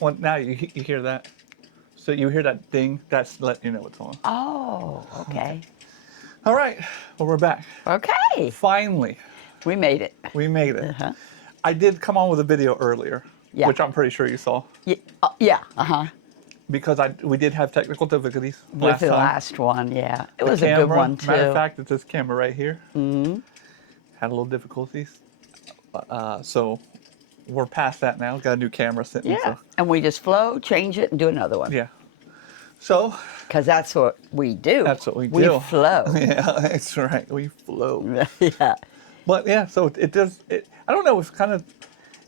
Well, now you hear that. So you hear that ding, that's letting you know it's on. Oh, okay. All right, well, we're back. Okay. Finally, We made it. we made it. Uh-huh. I did come on with a video earlier, Yeah. which I'm pretty sure you saw, Yeah, uh-huh. because we did have technical difficulties With last the time. last one, yeah. It The was a good camera, one, too. Matter of fact, it's this camera right here. Had a little difficulties. So we're past that now. Got a new camera sitting. Yeah. So, And we just flow, change it, and do another one. yeah. So Because that's what we do. that's what we We do. flow. Yeah, that's right. We flow. Yeah. But yeah, so it does. I don't know. It's kind of.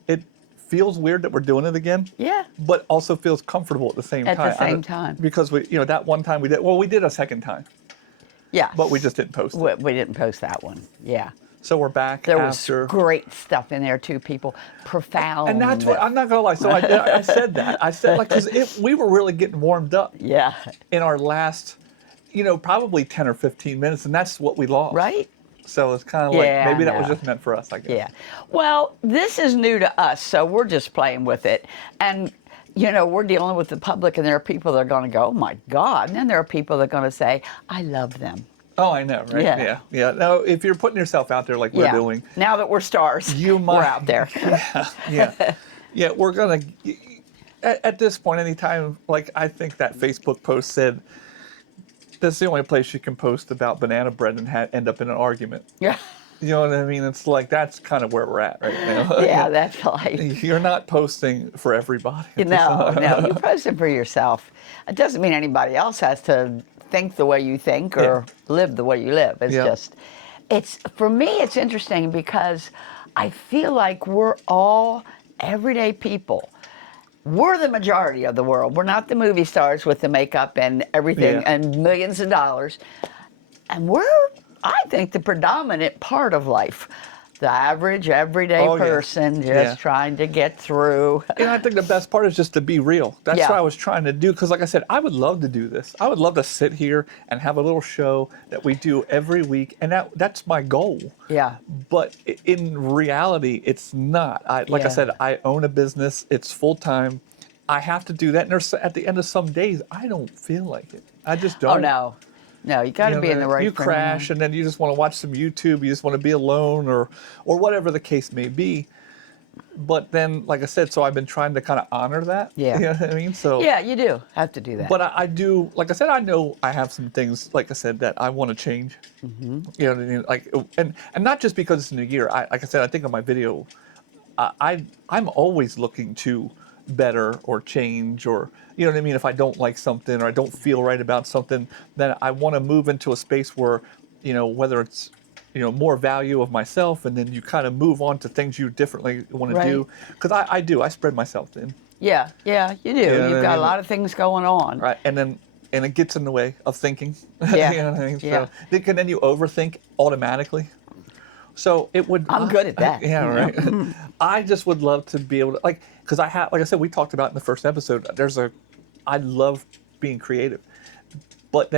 It feels weird that we're doing it again. Yeah. But also feels comfortable at the same At time. the same time. Because that one time we did. Well, we did a second time, Yeah. but we just didn't post it. We didn't post that one. Yeah. So we're back There was after. great stuff in there, too, people. Profound. And that's what I'm not gonna lie. So I said that. I said because we were really getting warmed up Yeah. in our last, probably 10 or 15 minutes, and that's what we lost. Right? So it's kind of like Yeah, maybe I that was know. just meant for us, I guess. Yeah. Well, this is new to us, so we're just playing with it. And, we're dealing with the public, and there are people that are going to go, oh, my God. And then there are people that are going to say, I love them. Oh, I know, right? Yeah. Yeah. Now, if you're putting yourself out there like we're yeah. doing, Now that we're stars, you might. we're out there. Yeah, we're gonna. At this point, anytime, I think that Facebook post said, that's the only place you can post about banana bread and end up in an argument. Yeah. You know what I mean? It's that's kind of where we're at right now. Yeah, that's life. You're not posting for everybody. No, you post it for yourself. It doesn't mean anybody else has to think the way you think or live the way you live. It's for me, it's interesting because I feel like we're all everyday people. We're the majority of the world. We're not the movie stars with the makeup and everything and millions of dollars. And we're, I think, the predominant part of life. The average, everyday person just trying to get through. And I think the best part is just to be real. That's what I was trying to do. Because like I said, I would love to do this. I would love to sit here and have a little show that we do every week. And that's my goal. Yeah. But in reality, it's not. Like I said, I own a business. It's full time. I have to do that. And at the end of some days, I don't feel like it. I just don't. Oh, no. No, you got to be in the right frame. You crash, and then you just want to watch some YouTube. You just want to be alone, or whatever the case may be. But then, like I said, so I've been trying to kind of honor that. Yeah. You know what I mean? So yeah, you do have to do that. But I do, like I said, I know I have some things, like I said, that I want to change. Mm-hmm. You know what I mean? And not just because it's a new year. Like I said, I think on my video, I'm always looking to better or change, or you know what I mean, if I don't like something or I don't feel right about something, then I want to move into a space where, whether it's more value of myself, and then you kind of move on to things you differently want to do, because I spread myself thin. Yeah, you do. You've got a lot of things going on. Right, and it gets in the way of thinking. Yeah. You know what I mean? So then you overthink automatically. So it would. I'm good at that. Yeah, right. I just would love to be able to because like I said, we talked about in the first episode. I love being creative, but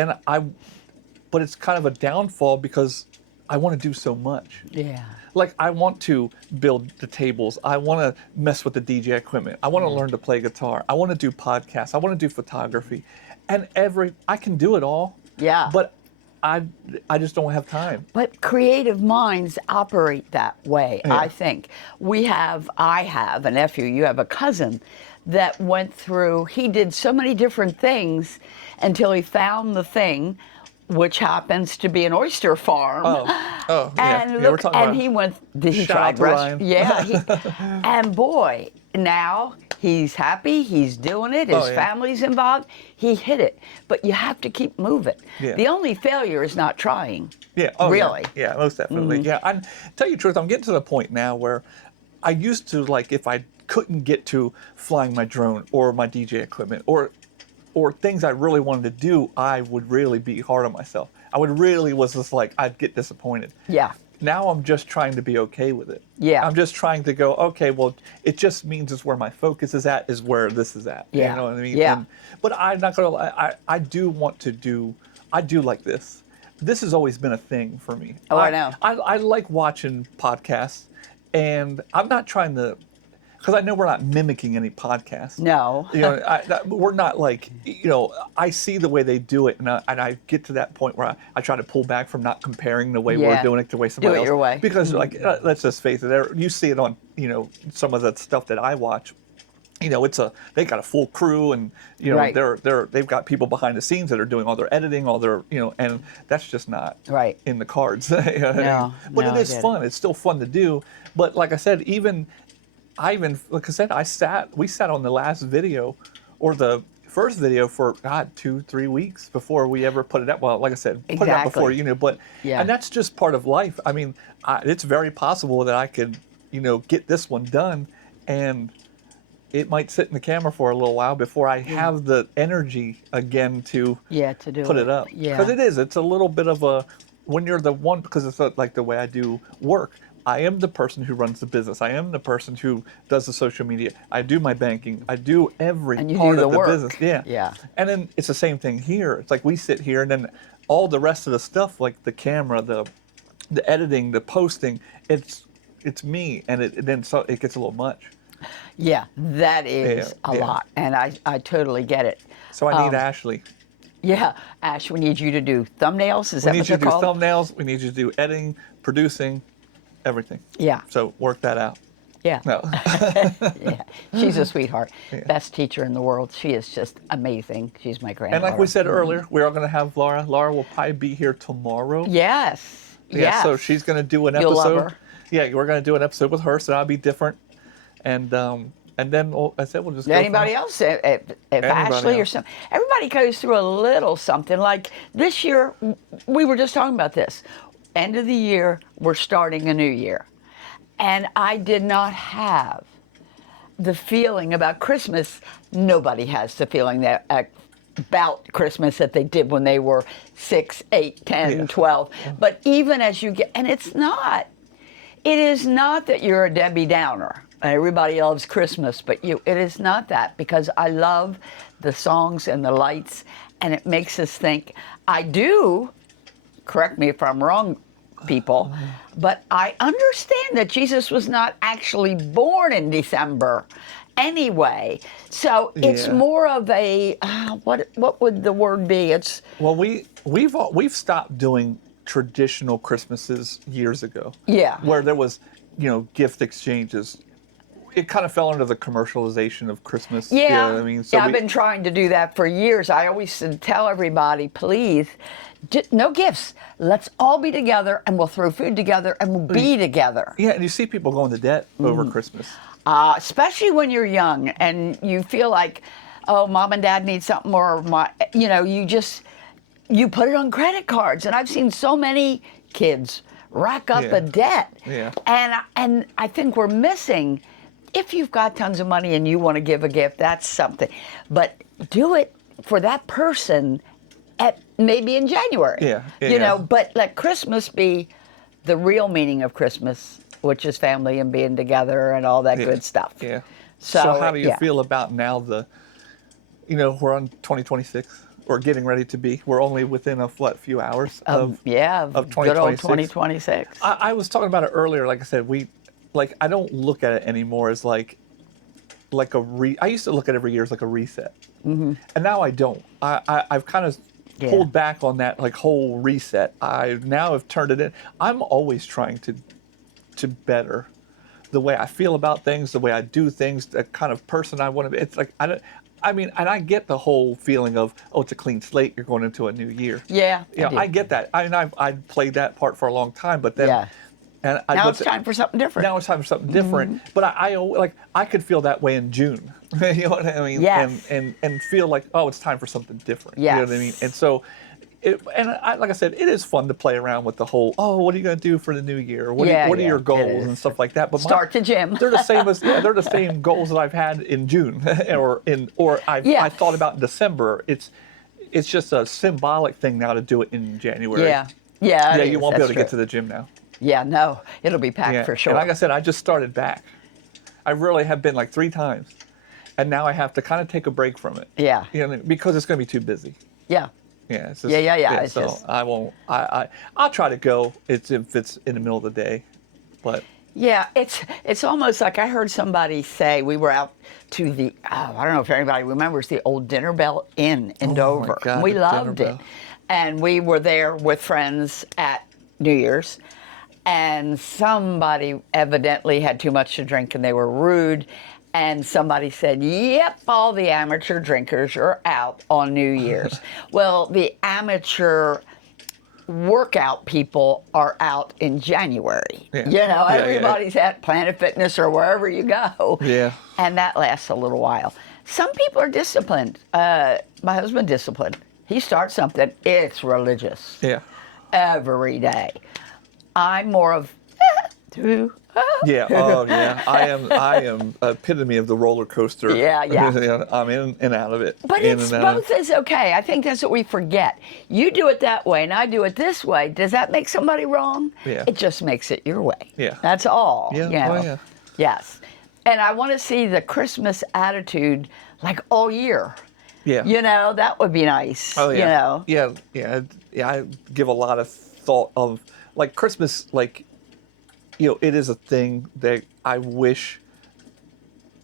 it's kind of a downfall because I want to do so much. Yeah. Like I want to build the tables. I want to mess with the DJ equipment. I want to learn to play guitar. I want to do podcasts. I want to do photography, and I can do it all. Yeah. But I just don't have time. But creative minds operate that way, Yeah. I think. I have a nephew, you have a cousin that went through, he did so many different things until he found the thing, which happens to be an oyster farm. Oh, yeah. And We're talking about he went, he Shout out tried to Ryan. Yeah. And boy, now he's happy, he's doing it, his family's involved, he hit it. But you have to keep moving. Yeah. The only failure is not trying. Yeah. Really? Yeah, most definitely. Mm-hmm. Yeah. Tell you the truth, I'm getting to the point now where I used to, if I couldn't get to flying my drone or my DJ equipment or things I really wanted to do, I would really be hard on myself. I'd get disappointed. Yeah. Now I'm just trying to be okay with it. Yeah. I'm just trying to go, okay, well, it just means it's where my focus is at, is where this is at. Yeah. You know what I mean? Yeah. But I'm not going to lie, I do want to do, I do like this. This has always been a thing for me. Oh, I know. I like watching podcasts, and I'm not trying to, because I know we're not mimicking any podcasts. No. We're not like, I see the way they do it, and I get to that point where I try to pull back from not comparing the way we're Yeah. doing it to the way somebody Do it else. your way. Because, let's just face it, you see it on, some of the stuff that I watch. They got a full crew, and Right. they've got people behind the scenes that are doing all their editing, all their and that's just not Right. in the cards. No, But no, it I is get it. fun. It's still fun to do. But like I said, like I said, we sat on the last video, or the first video for 2-3 weeks before we ever put it out. Well, like I said, put it out before Exactly. but Yeah. and that's just part of life. I mean, it's very possible that I could get this one done, and it might sit in the camera for a little while before I have the energy again to to do put it up. Yeah. Because it's a little bit of a, when you're the one, because it's like the way I do work. I am the person who runs the business. I am the person who does the social media. I do my banking. I do every And you part do of the the work. business. Yeah. Yeah. And then it's the same thing here. It's like we sit here, and then all the rest of the stuff, like the camera, the editing, the posting, it's me, and it gets a little much. Yeah, that is a Yeah. lot, and I totally get it. So I need Ashley. Yeah, Ash, we need you to do thumbnails. Is We that need what you they're to do called? thumbnails. We need you to do editing, producing, everything. Yeah, So work that out. yeah, No. yeah. She's a sweetheart. Best teacher in the world. She is just amazing. She's my granddaughter. And like we said earlier, we are going to have Laura. Laura will probably be here tomorrow. Yes. Yeah, Yes. so she's going to do an You'll episode. love her. Yeah, we're going to do an episode with her, so that'll be different. And then I said we'll just go from Anybody there. else? If Ashley or else. some, everybody goes through a little something. Like this year, we were just talking about this. End of the year, we're starting a new year, and I did not have the feeling about Christmas. Nobody has the feeling that about Christmas that they did when they were 6, 8, 10, Yeah. 12. But even as you get, and it's not. It is not that you're a Debbie Downer. Everybody loves Christmas, but it is not that, because I love the songs and the lights, and it makes us think. I do, correct me if I'm wrong, people, but I understand that Jesus was not actually born in December anyway. So it's Yeah. more of a, what would the word be? It's, Well, we've stopped doing traditional Christmases years ago. Yeah. Where there was, gift exchanges. It kind of fell under the commercialization of Christmas. You know what I mean? So I've been trying to do that for years. I always tell everybody, please, no gifts. Let's all be together, and we'll throw food together, and we'll be together. Yeah, and you see people going to debt over Christmas. Especially when you're young and you feel like, oh, mom and dad need something, or you put it on credit cards. And I've seen so many kids rack up Yeah. a debt. Yeah. And I think we're missing, if you've got tons of money and you want to give a gift, that's something. But do it for that person maybe in January. Yeah. But let Christmas be the real meaning of Christmas, which is family and being together and all that good stuff. Yeah. So, how do you yeah. feel about now we're on 2026. We're getting ready to be. We're only within a few hours of good old 2026. 2026. I was talking about it earlier. Like I said, I don't look at it anymore as like I used to look at every year as like a reset, and now I don't. I've kind of pulled back on that whole reset. I now have turned it in. I'm always trying to better the way I feel about things, the way I do things, the kind of person I want to be. It's like and I get the whole feeling of, oh, it's a clean slate. You're going into a new year. Yeah, I get that. I played that part for a long time, but then now it's time for something different. Now it's time for something different. But I could feel that way in June. You know what I mean? Yes. And feel like, oh, it's time for something different. Yes. You know what I mean? And so, like I said, it is fun to play around with the whole, oh, what are you going to do for the new year? What are your it goals is. and stuff like that? But Start the gym. They're the same they're the same goals that I've had in June I thought about in December. It's just a symbolic thing now to do it in January. Yeah, You won't be able to get to the gym now. Yeah, no, it'll be packed for sure. And like I said, I just started back. I really have been 3 times, and now I have to kind of take a break from it. Yeah. Because it's going to be too busy. Yeah. Yeah. It's just, Yeah. It's so just, I won't. I'll try to go. If it's in the middle of the day, but Yeah, it's almost like I heard somebody say we were out to the I don't know if anybody remembers the old Dinner Bell Inn in Oh, my Dover. God, We the Dinner loved it, Bell. and we were there with friends at New Year's, and somebody evidently had too much to drink and they were rude. And somebody said, "Yep, all the amateur drinkers are out on New Year's." Well, the amateur workout people are out in January. Yeah. You know, Yeah, yeah. everybody's at Planet Fitness or wherever you go. Yeah. And that lasts a little while. Some people are disciplined. My husband disciplined. He starts something, it's religious Yeah. every day. I'm more of Yeah. Oh, yeah. I am epitome of the roller coaster. Yeah, yeah. I'm in and out of it. But in it's and out of both is okay. I think that's what we forget. You do it that way and I do it this way. Does that make somebody wrong? Yeah. It just makes it your way. Yeah. That's all. Yeah, You know? oh, yeah. Yes. And I want to see the Christmas attitude like all year. Yeah. You know, that would be nice. Oh, yeah. You know? Yeah. I give a lot of thought of like Christmas, like, it is a thing that I wish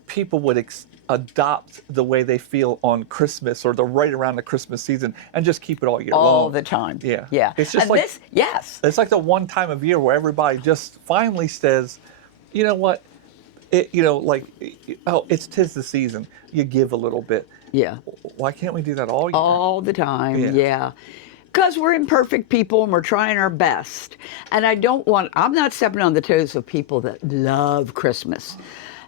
people would adopt the way they feel on Christmas or the right around the Christmas season and just keep it all year long. All the time. Yeah. Yeah. It's just and like this, yes. it's like the one time of year where everybody just finally says, you know what, it's 'tis the season. You give a little bit. Yeah. Why can't we do that all year? All the time, Yeah. yeah. Because we're imperfect people and we're trying our best. And I'm not stepping on the toes of people that love Christmas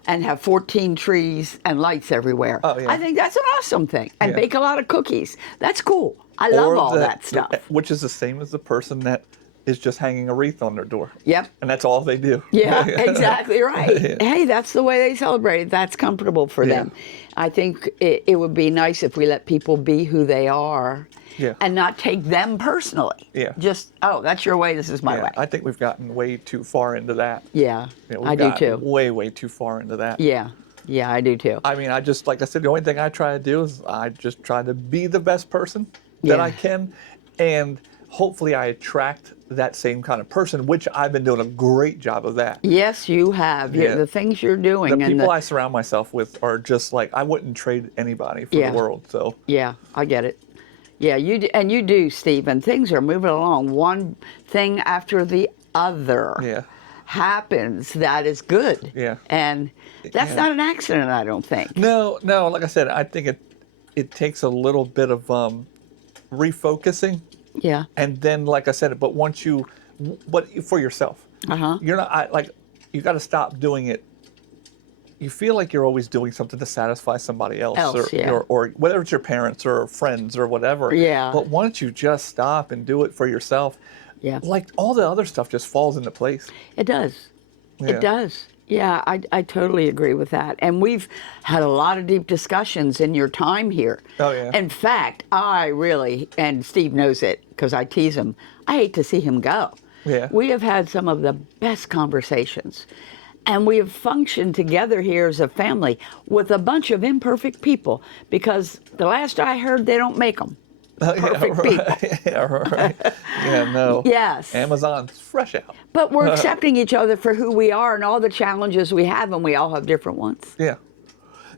and have 14 trees and lights everywhere. Oh, yeah. I think that's an awesome thing. And Yeah. bake a lot of cookies. That's cool. I love Or all that stuff. Which is the same as the person that is just hanging a wreath on their door. Yep. And that's all they do. Yeah, exactly right. Yeah. Hey, that's the way they celebrate it. That's comfortable for Yeah. them. I think it would be nice if we let people be who they are Yeah. and not take them personally. Yeah. Just, oh, that's your way, this is my Yeah, way. I think we've gotten way too far into that. Yeah, We've I do gotten too. Way, way too far into that. Yeah, I do too. I mean, like I said, the only thing I try to do is I just try to be the best person that Yeah. I can. And hopefully I attract that same kind of person, which I've been doing a great job of that. Yes, you have. Yeah. The things you're doing. The and people I surround myself with are just like, I wouldn't trade anybody for Yeah. the world. So, Yeah, I get it. Yeah, you do, Stephen. Things are moving along. One thing after the other yeah. happens that is good. Yeah. And that's Yeah. not an accident, I don't think. No, like I said, I think it takes a little bit of refocusing. Yeah. And then, like I said, but for yourself, you're not, you got to stop doing it. You feel like you're always doing something to satisfy somebody else, or whether it's your parents or friends or whatever. Yeah. But why don't you just stop and do it for yourself? Yeah. Like all the other stuff just falls into place. It does. Yeah. It does. Yeah, I totally agree with that. And we've had a lot of deep discussions in your time here. Oh, yeah. In fact, I really, and Steve knows it because I tease him, I hate to see him go. Yeah. We have had some of the best conversations. And we have functioned together here as a family with a bunch of imperfect people because the last I heard, they don't make them. Perfect people. Yeah, right. Yeah, no. Yes. Amazon's fresh out. But we're accepting each other for who we are and all the challenges we have, and we all have different ones. Yeah.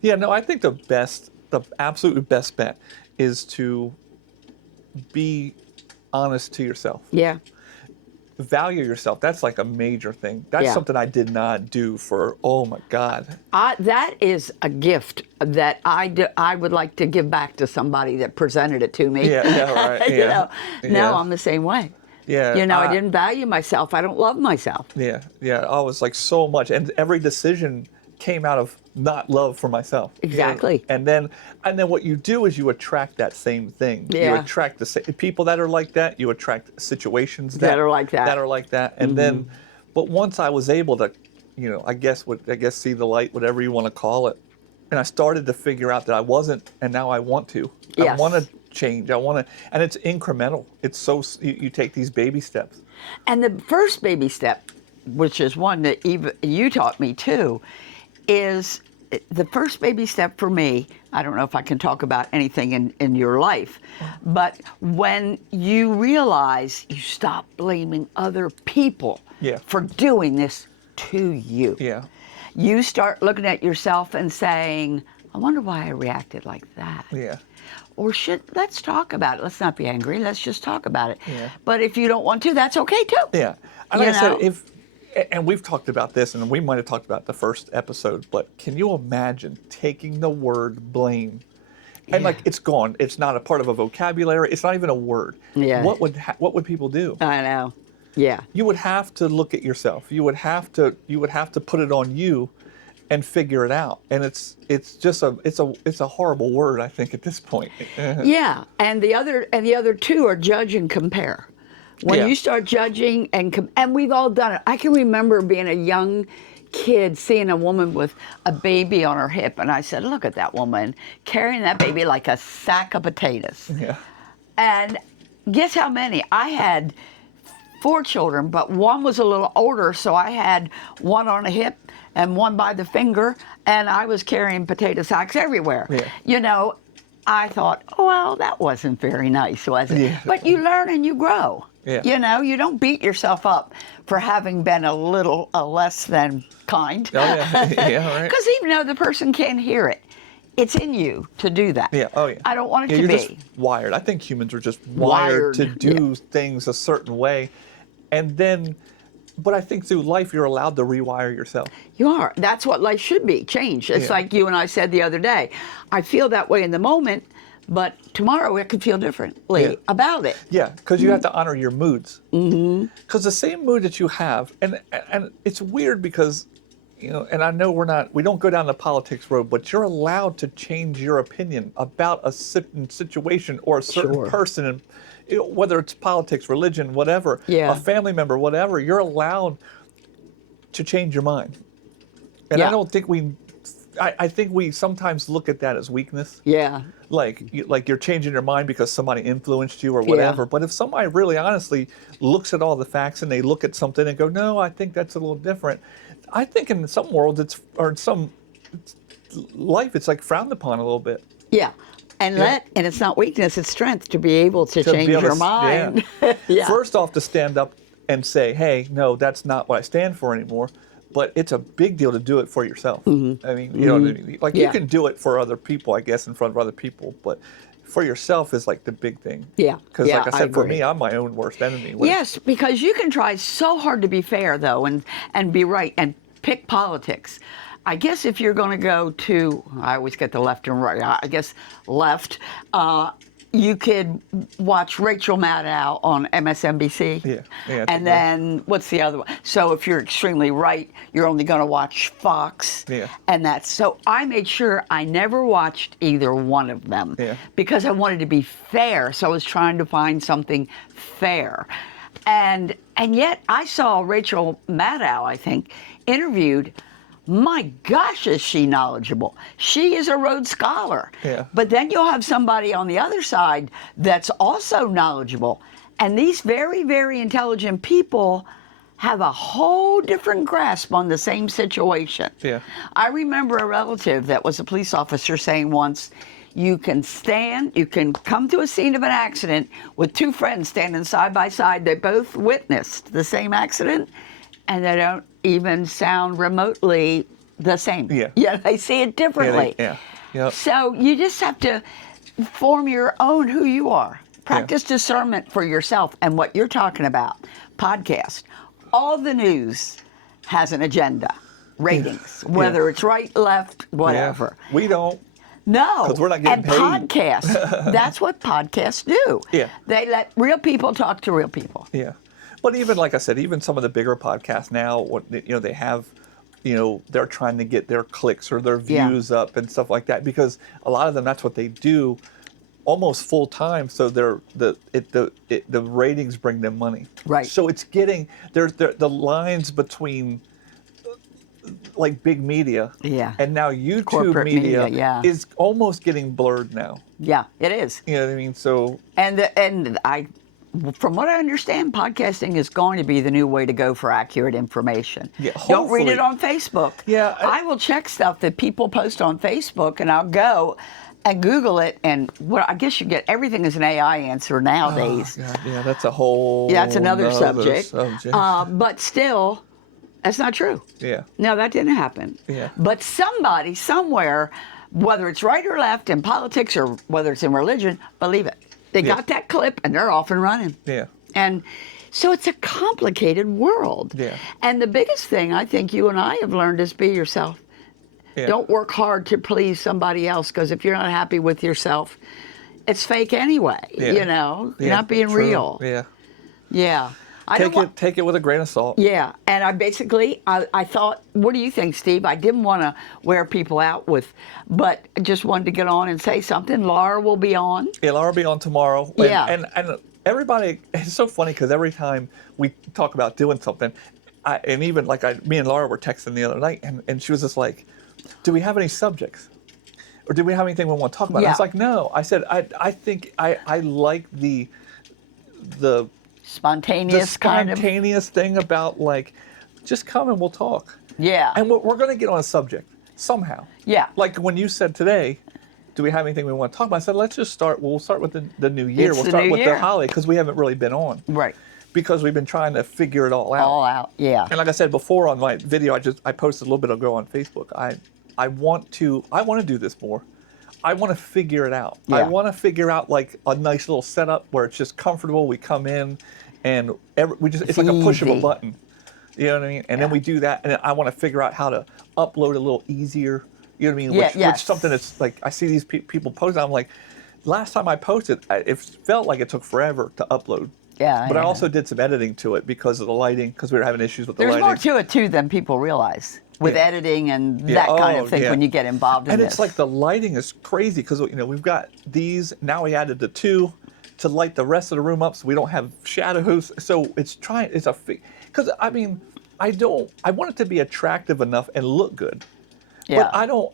Yeah, no, I think the absolute best bet is to be honest to yourself. Yeah. Value yourself. That's like a major thing. That's Yeah. something I did not do for, oh my God. That is a gift that I would like to give back to somebody that presented it to me. Yeah, right. You Yeah. know, Yeah. now I'm the same way. Yeah. You know, I didn't value myself. I don't love myself. Yeah. I was like so much. And every decision came out of not love for myself. Exactly. And then what you do is you attract that same thing. You Yeah. attract the people that are like that. You attract situations That are like that. That are like that. And then, but once I was able to, I guess see the light, whatever you want to call it, and I started to figure out that I wasn't, and now I want to. Yes. I want to change. I want to, and it's incremental. It's so you take these baby steps. And the first baby step, which is one that even you taught me too, is the first baby step for me. I don't know if I can talk about anything in your life, but when you realize you stop blaming other people Yeah. for doing this to you. Yeah. You start looking at yourself and saying, I wonder why I reacted like that. Yeah. Or let's talk about it. Let's not be angry. Let's just talk about it. Yeah. But if you don't want to, that's okay too. Yeah. And You like I said, know? and we've talked about this, and we might have talked about the first episode, but can you imagine taking the word blame and like Yeah. it's gone? It's not a part of a vocabulary. It's not even a word. Yeah. What would people do? I know. Yeah. You would have to look at yourself. You would have to put it on you and figure it out. And it's just a horrible word, I think, at this point. Yeah. And the other two are judge and compare. When Yeah. you start judging and we've all done it. I can remember being a young kid seeing a woman with a baby on her hip, and I said, look at that woman carrying that baby like a sack of potatoes. Yeah. And guess how many? I had 4 children, but one was a little older, so I had one on a hip and one by the finger, and I was carrying potato sacks everywhere. Yeah. You know, I thought, oh, well, that wasn't very nice, was it? Yeah. But you learn and you grow. Yeah. You know, you don't beat yourself up for having been a little less than kind. Oh yeah. Yeah, right. Because even though the person can't hear it, it's in you to do that. Yeah. Oh yeah. I don't want it Yeah, to you're be. just wired. I think humans are just wired to Wired, do things a certain way, and then, but I think through life you're allowed to rewire yourself. You are. That's what life should be, change. It's Yeah. like you and I said the other day. I feel that way in the moment, but tomorrow I could feel differently Yeah. about it. Yeah, because you have to honor your moods. Because the same mood that you have, and it's weird because, you know, and I know we don't go down the politics road, but you're allowed to change your opinion about a certain situation or a certain Sure. person, and you know, whether it's politics, religion, whatever, Yeah. a family member, whatever, you're allowed to change your mind. And I Yeah. don't think I think we sometimes look at that as weakness. Yeah. Like you're changing your mind because somebody influenced you or whatever. Yeah. But if somebody really honestly looks at all the facts and they look at something and go, no, I think that's a little different. I think in some worlds in some life it's like frowned upon a little bit. Yeah. And Yeah. and it's not weakness, it's strength to be able to To be change able to your s- mind. yeah. Yeah. First off, to stand up and say, hey, no, that's not what I stand for anymore. But it's a big deal to do it for yourself. I mean, you know what I mean? Like you Yeah. can do it for other people, I guess, in front of other people, but for yourself is like the big thing. Yeah. Because Yeah, like I I said, for agree. me, I'm my own worst enemy. When- Yes, because you can try so hard to be fair, though, and be right and pick politics. I guess if you're going to go to, I always get the left and right, I guess left, you could watch Rachel Maddow on MSNBC. Yeah, yeah, And then what's the other one? So if you're extremely right, you're only going to watch Fox. Yeah. And so I made sure I never watched either one of them Yeah. because I wanted to be fair. So I was trying to find something fair. And yet I saw Rachel Maddow, I think, interviewed. My gosh, is she knowledgeable? She is a Rhodes Scholar. Yeah. But then you'll have somebody on the other side that's also knowledgeable. And these very, very intelligent people have a whole different grasp on the same situation. Yeah. I remember a relative that was a police officer saying once, you can come to a scene of an accident with 2 friends standing side by side. They both witnessed the same accident, and they don't even sound remotely the same. Yeah. Yeah, they see it differently. Yeah. Yep. So you just have to form your own who you are. Practice discernment for yourself and what you're talking about. Podcast. All the news has an agenda. Ratings, whether it's right, left, whatever. Yeah. We don't. No. 'Cause we're not getting paid. And podcasts. That's what podcasts do. Yeah. They let real people talk to real people. Yeah. But even like I said, even some of the bigger podcasts now, what you know, they have, you know, they're trying to get their clicks or their Yeah. views up and stuff like that because a lot of them that's what they do, almost full time. So the ratings bring them money. Right. So it's getting the lines between like big media. Yeah. And now YouTube Corporate media, media, yeah. is almost getting blurred now. Yeah, it is. You know what I mean? So From what I understand, podcasting is going to be the new way to go for accurate information. Yeah, Don't read hopefully. it on Facebook. Yeah, I will check stuff that people post on Facebook, and I'll go and Google it, and I guess you get everything is an AI answer nowadays. God, yeah, that's a whole Yeah, that's another nother subject. But still, That's not true. Yeah. No, that didn't happen. Yeah. But somebody, somewhere, whether it's right or left in politics or whether it's in religion, believe it. They Yeah. got that clip and they're off and running. Yeah. And so it's a complicated world. Yeah. And the biggest thing I think you and I have learned is be yourself. Yeah. Don't work hard to please somebody else, because if you're not happy with yourself, it's fake anyway. Yeah. You know, you're Yeah, not being true. real. Yeah. Yeah. I don't want, Take it with a grain of salt. yeah, and I thought, what do you think, Steve? I didn't want to wear people out with, but just wanted to get on and say something. Laura will be on. Yeah, Laura will be on tomorrow. Yeah. And everybody, it's so funny because every time we talk about doing something, and even like me and Laura were texting the other night, and she was just like, do we have any subjects? Or do we have anything we want to talk about? And I was Yeah. like, no. I said, I think I like the Spontaneous kind of. spontaneous thing about like, just come and we'll talk. Yeah. And we're going to get on a subject somehow. Yeah. Like when you said today, do we have anything we want to talk about? I said, let's just start. We'll start with the new year. It's We'll the start new with year. the holiday because we haven't really been on. Right. Because we've been trying to figure it all out. All out. Yeah. And like I said before on my video, I posted a little bit ago on Facebook. I want to do this more. I want to figure it out. I Yeah. want to figure out like a nice little setup where it's just comfortable. We come in and it's like a push of a easy. button. You know what I mean? And then we do that, and then I want to figure out how to upload a little easier. You know what I mean? Yeah, Which yes. something that's like I see these people post. I'm like, last time I posted, it felt like it took forever to upload. Yeah. But I yeah. also did some editing to it because of the lighting, because we were having issues with the There's lighting. more to it too than people realize with Yeah. editing and Yeah. that kind Oh, of thing yeah. when you get involved in And this. it's like the lighting is crazy because we've got these. Now we added the two to light the rest of the room up so we don't have shadows. So it's because I mean I want it to be attractive enough and look good. Yeah. But I don't.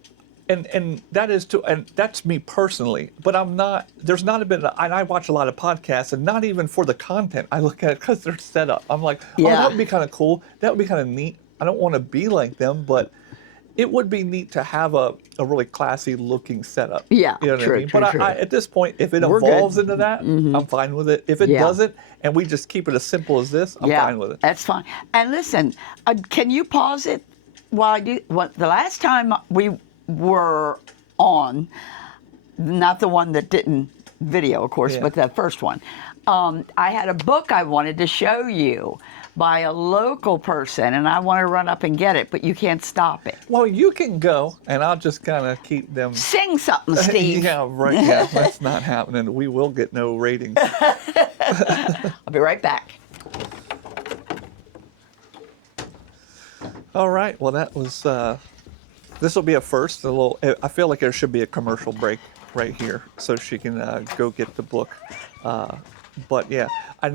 And that's me personally. But I'm not. There's not a bit. And I watch a lot of podcasts, and not even for the content. I look at it because they're set up. I'm like, oh, Yeah. that would be kind of cool. That would be kind of neat. I don't want to be like them, but it would be neat to have a really classy looking setup. Yeah, You know what true, I mean? true, But true. at this point, if it We're evolves good. into that, I'm fine with it. If it Yeah. doesn't, and we just keep it as simple as this, I'm yeah, fine with it. That's fine. And listen, can you pause it while I do? The last time we were on, not the one that didn't video, of course, Yeah. but the first one, I had a book I wanted to show you by a local person, and I want to run up and get it, but you can't stop it. Well, you can go, and I'll just kind of keep them. Sing something, Steve. Yeah, right. Yeah, that's not happening. We will get no ratings. I'll be right back. All right. Well, that was. This will be a first. I feel like there should be a commercial break right here, so she can go get the book. But yeah,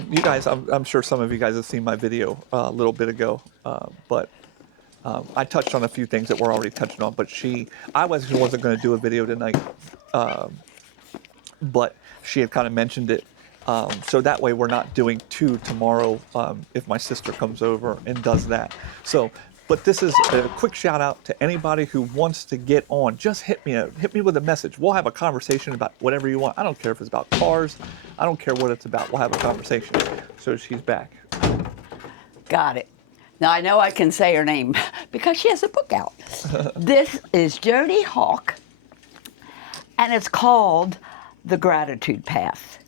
you guys, I'm sure some of you guys have seen my video a little bit ago. But I touched on a few things that we're already touching on. But I wasn't going to do a video tonight. But she had kind of mentioned it. So that way we're not doing two tomorrow if my sister comes over and does that. But this is a quick shout out to anybody who wants to get on. Just hit me with a message. We'll have a conversation about whatever you want. I don't care if it's about cars. I don't care what it's about. We'll have a conversation. So she's back. Got it. Now I know I can say her name because she has a book out. This is Jody Hawk, and it's called The Gratitude Path.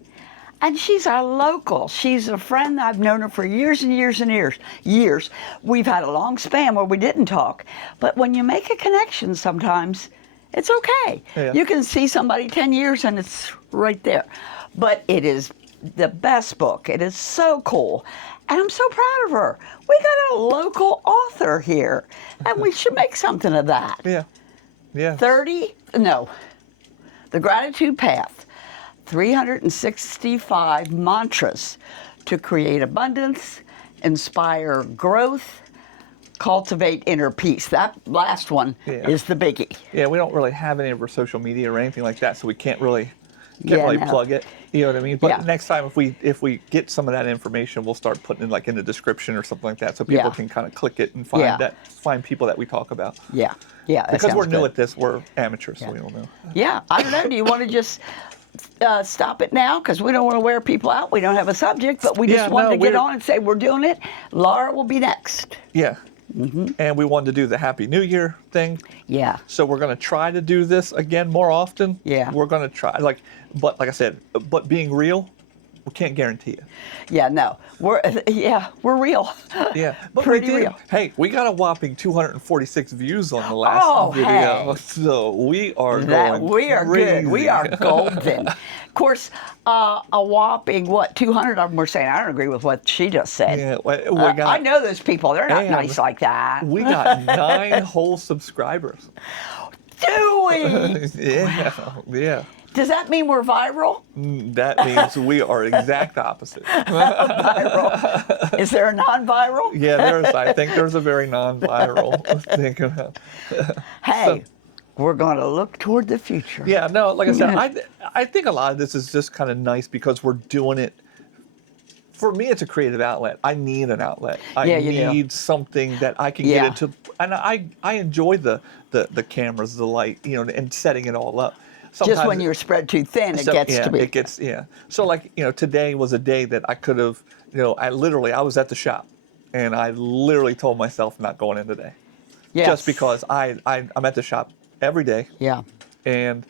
And she's our local. She's a friend. I've known her for years and years and years. We've had a long span where we didn't talk. But when you make a connection sometimes, it's okay. Yeah. You can see somebody 10 years and it's right there. But it is the best book. It is so cool. And I'm so proud of her. We got a local author here. And we should make something of that. Yeah. Yeah. The Gratitude Path. 365 mantras to create abundance, inspire growth, cultivate inner peace. That last one Yeah. is the biggie. Yeah, we don't really have any of our social media or anything like that, so we can't really Yeah, no. plug it. You know what I mean? But Yeah. next time, if we get some of that information, we'll start putting it in the description or something like that, so people Yeah. can kind of click it and find people that we talk about. Yeah, that Because we're sounds new good. at this, we're amateurs, so we don't know. Yeah, I don't know. Do you want to just stop it now? Because we don't want to wear people out. We don't have a subject, but we just Yeah, wanted no, to get we're- on and say we're doing it. Laura will be next. Yeah. and we wanted to do the Happy New Year thing. Yeah. So we're going to try to do this again more often. Yeah. We're going to try, but like I said, but being real, we can't guarantee it. Yeah, no. We're real. Yeah, but Pretty we did. real. Hey, we got a whopping 246 views on the last video, hey. so we are That going we are good. We crazy. are golden. Of course, a whopping 200 of them were saying I don't agree with what she just said. Yeah, we got. I know those people. They're not And nice like that. We got 9 whole subscribers. Do we? Yeah. Does that mean we're viral? That means we are exact opposite. Viral. Is there a non-viral? Yeah, I think there's a very non-viral thing about. Hey, we're going to look toward the future. Yeah, no, like I said, I think a lot of this is just kind of nice because we're doing it. For me, it's a creative outlet. I need an outlet. I need something that I can get into, and I enjoy the cameras, the light, and setting it all up. Sometimes Just when you're spread too thin, it gets to be. It gets, So today was a day that I could have, I was at the shop, and I literally told myself not going in today. Yes. Just because I'm at the shop every day. Yeah. And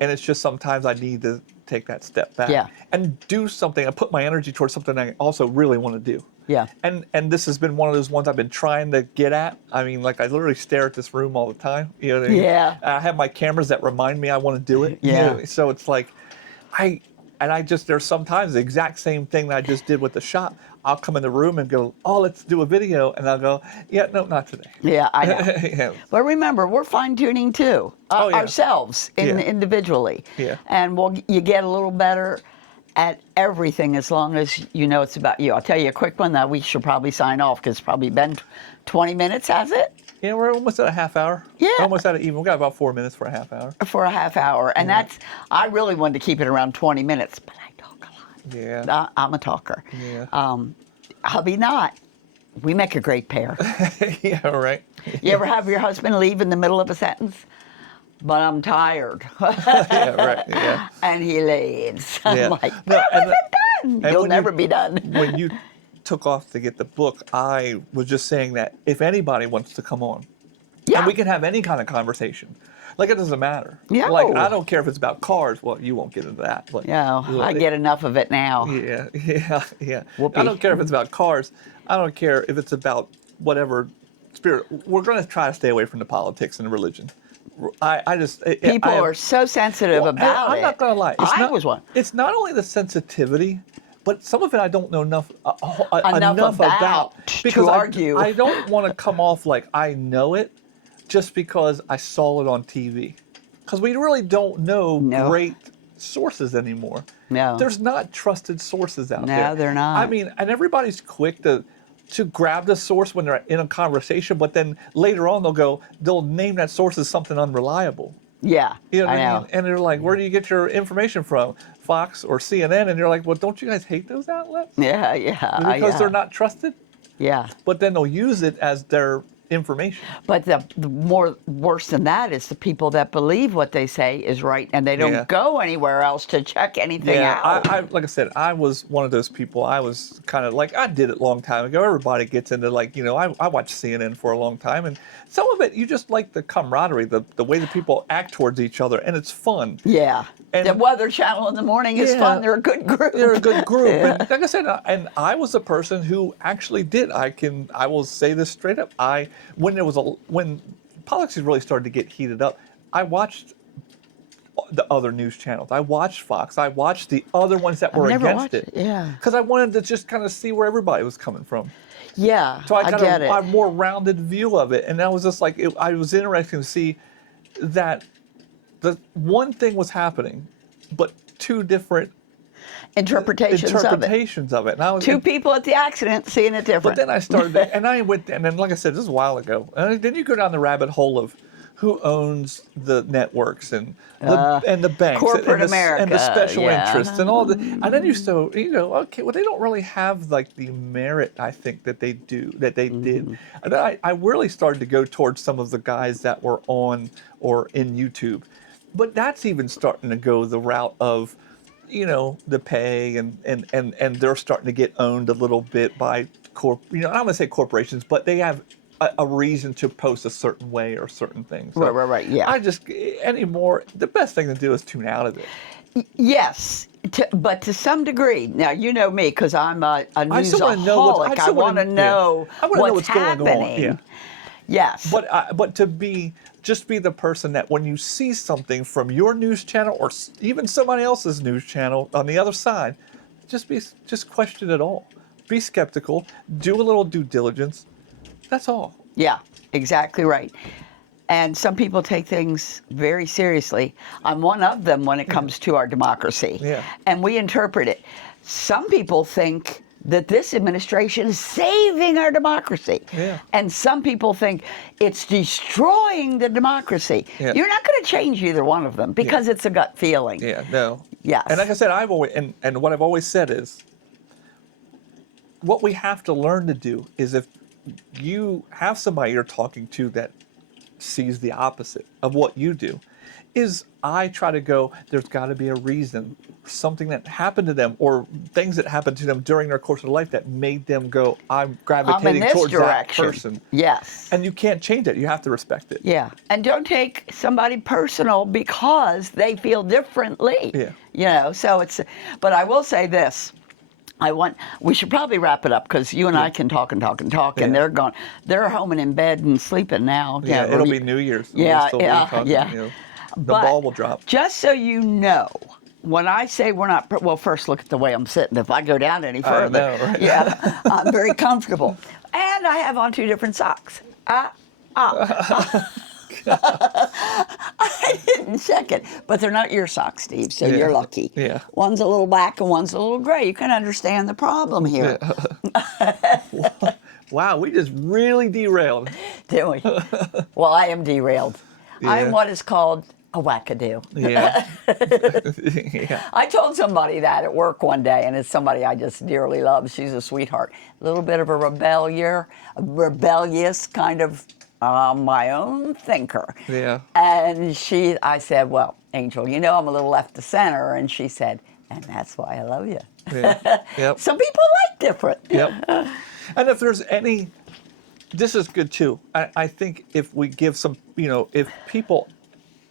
it's just sometimes I need to take that step back and do something. I put my energy towards something I also really want to do. Yeah. And this has been one of those ones I've been trying to get at. I mean, I literally stare at this room all the time. You know what I mean? Yeah. I have my cameras that remind me I want to do it. Yeah. So it's like, there's sometimes the exact same thing that I just did with the shop. I'll come in the room and go, oh, let's do a video. And I'll go, yeah, no, not today. Yeah, I know. But remember, we're fine tuning too, ourselves individually. Yeah. And you get a little better at everything as long as you know it's about you. I'll tell you a quick one that we should probably sign off because it's probably been 20 minutes, has it? Yeah, we're almost at a half hour. Yeah. We're almost at it even. We've got about 4 minutes for a half hour. For a half hour. And I really wanted to keep it around 20 minutes, but I talk a lot. Yeah. I'm a talker. Yeah. Hubby not. We make a great pair. Yeah, right. You ever have your husband leave in the middle of a sentence? But I'm tired. Yeah, right. Yeah. And he leaves. Yeah. I'm like, No, when is it done? You'll when never be done. When you took off to get the book, I was just saying that if anybody wants to come on, and we can have any kind of conversation. It doesn't matter. Yeah. I don't care if it's about cars. Well, you won't get into that. But I get enough of it now. Yeah. Whoopee. I don't care if it's about cars. I don't care if it's about whatever spirit. We're going to try to stay away from the politics and the religion. People are so sensitive about it. I'm not going to lie. I was one. It's not only the sensitivity, but some of it I don't know enough about because to argue. I don't want to come off like I know it just because I saw it on TV. Because we really don't know great sources anymore. No. There's not trusted sources out there. No, they're not. I mean, and everybody's quick to grab the source when they're in a conversation, but then later on they'll name that source as something unreliable. Yeah, You know what I I know. mean? And they're like, where do you get your information from? Fox or CNN? And you're like, well, don't you guys hate those outlets? Yeah. Because they're not trusted? Yeah. But then they'll use it as their information. But the more worse than that is the people that believe what they say is right and they don't go anywhere else to check anything out. I like I said, I was one of those people. I was kind of I did it a long time ago. Everybody gets into I watched CNN for a long time, and some of it you just like the camaraderie, the way that people act towards each other, and it's fun. Yeah. And the Weather Channel in the morning is fun. They're a good group. They're a good group. And like I said, and I was a person who actually did. I will say this straight up. When politics really started to get heated up, I watched the other news channels. I watched Fox. I watched the other ones that were against it. Yeah. Because I wanted to just kind of see where everybody was coming from. Yeah. So I get it. a more rounded view of it. And that was just I was interested to see that the one thing was happening, but two different interpretations of it. And I was, two people at the accident seeing it different. But then I started, and then like I said, this is a while ago. And then you go down the rabbit hole of who owns the networks and the banks corporate and America and the special interests and all the. And then okay, well they don't really have the merit I think that they did. And I really started to go towards some of the guys that were on or in YouTube, but that's even starting to go the route of the pay and they're starting to get owned a little bit by I don't want to say corporations, but they have a reason to post a certain way or certain things. So Right, yeah. I just anymore. The best thing to do is tune out of it. Yes, but to some degree. Now, you know me, because I'm a I still wanna know newsaholic. I want to know I wanna know what's what's going on, happening. yeah. Yes. But to be the person that when you see something from your news channel or even somebody else's news channel on the other side, just question it all. Be skeptical. Do a little due diligence. That's all. Yeah, exactly right. And some people take things very seriously. I'm one of them when it comes to our democracy. Yeah. And we interpret it. Some people think that this administration is saving our democracy. Yeah. And some people think it's destroying the democracy. Yeah. You're not going to change either one of them because it's a gut feeling. Yeah, no. Yes. And like I said, I've always and what I've always said is what we have to learn to do is if you have somebody you're talking to that sees the opposite of what you do, is I try to go, there's got to be a reason, something that happened to them or things that happened to them during their course of life that made them go, I'm gravitating this towards direction. that person. Yes. And you can't change it. You have to respect it. Yeah, and don't take somebody personal because they feel differently. Yeah. You know, so it's, but I will say this. We should probably wrap it up because you and I can talk and talk and talk, and Yeah. they're home and in bed and sleeping now. Yeah, it'll be New Year's. and we'll Yeah, still be yeah, talking, yeah. you know, the But ball will drop. Just so you know, when I say we're not, well, first look at the way I'm sitting. If I go down any I further, know, right? yeah, I'm very comfortable. And I have on 2 different socks. I didn't check it, but they're not your socks, Steve, so Yeah, you're lucky. yeah. One's a little black and one's a little gray. You can understand the problem here, Wow, we just really derailed. do we? Well, I am derailed. I'm Yeah. what is called a wackadoo. Yeah. Yeah. I told somebody that at work one day, and it's somebody I just dearly love. She's a sweetheart. A little bit of a rebellious kind of my own thinker. Yeah. And I said, well, Angel, you know I'm a little left to center. And she said, and that's why I love you. Yeah. Yep. Some people like different. Yep. And if there's any, this is good too. I think if we give some, if people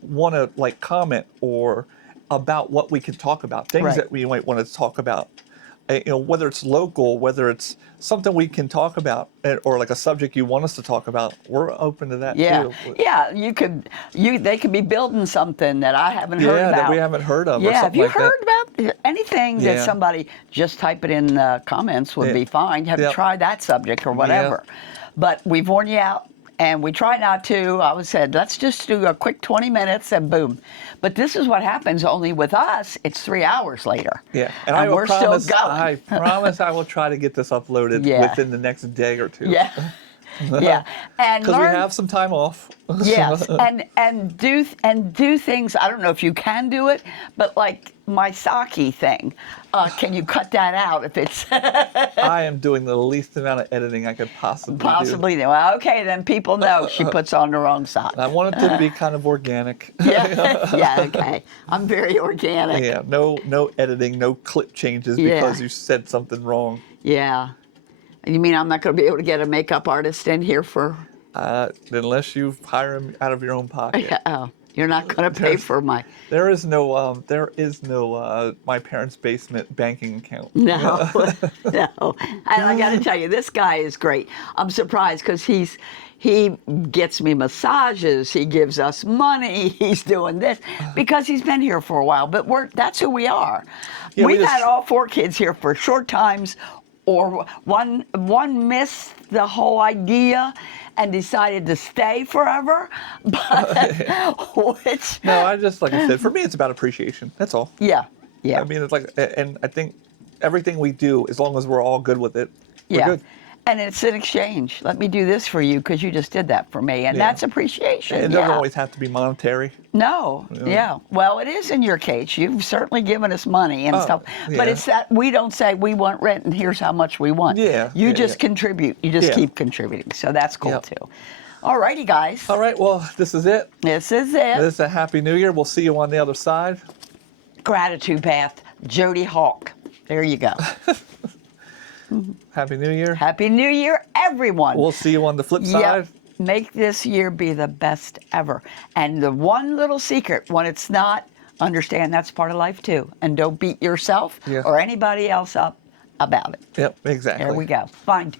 want to like comment or about what we can talk about, things Right. that we might want to talk about, whether it's local, whether it's something we can talk about, or like a subject you want us to talk about, we're open to that Yeah, too. yeah. They could be building something that I haven't heard about. That we haven't heard of. Or Yeah, have something you like heard about anything that Yeah. somebody just type it in the comments would Yeah. be fine? Have you Yep. tried that subject or whatever? But we've worn you out. And we try not to. I was said, let's just do a quick 20 minutes and boom. But this is what happens. Only with us, it's 3 hours later. Yeah, and I will we're promise, still going. I promise I will try to get this uploaded Yeah. within the next day or two. Yeah, yeah. And Because we learn- have some time off. Yes, and do things. I don't know if you can do it, but like my Saki thing, can you cut that out if it's I am doing the least amount of editing I could possibly do. Well, okay, then people know she puts on the wrong sock. I want it to be kind of organic. Yeah, yeah, okay. I'm very organic. Yeah, no editing, no clip changes Yeah. because you said something wrong. Yeah. And you mean I'm not going to be able to get a makeup artist in here for? Unless you hire him out of your own pocket. Oh, you're not going to pay for my. There is no my parents' basement banking account. No, no. And I got to tell you, this guy is great. I'm surprised because he gets me massages. He gives us money. He's doing this because he's been here for a while. But that's who we are. Yeah, we We've just- had all 4 kids here for short times, or one missed the whole idea and decided to stay forever. But which No, I just like I said, for me it's about appreciation. That's all. yeah. I mean, it's like, and I think everything we do, as long as we're all good with it, we're Yeah. good. And it's an exchange. Let me do this for you because you just did that for me. And Yeah. that's appreciation. It doesn't always have to be monetary. No. Yeah. Well, it is in your case. You've certainly given us money and stuff. But yeah. it's that we don't say we want rent and here's how much we want. Yeah, You yeah, just yeah. contribute. You just Yeah. keep contributing. So that's cool Yep. too. All righty, guys. All right, well, this is it. This is it. This is a Happy New Year. We'll see you on the other side. Gratitude Path, Jody Hawk. There you go. Happy New Year. Happy New Year, everyone. everyone. We'll see you on the flip Yep. side. Make this year be the best ever. And the one little secret, when it's not, understand that's part of life too. And don't beat yourself Yeah. or anybody else up about it. Yep, exactly. There we go. Fine.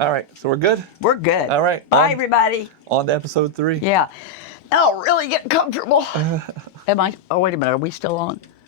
All right, so we're good? We're good. All right. Bye, everybody. On to episode 3. Yeah. Oh, really get comfortable. Am I? Oh, wait a minute. Are we still on?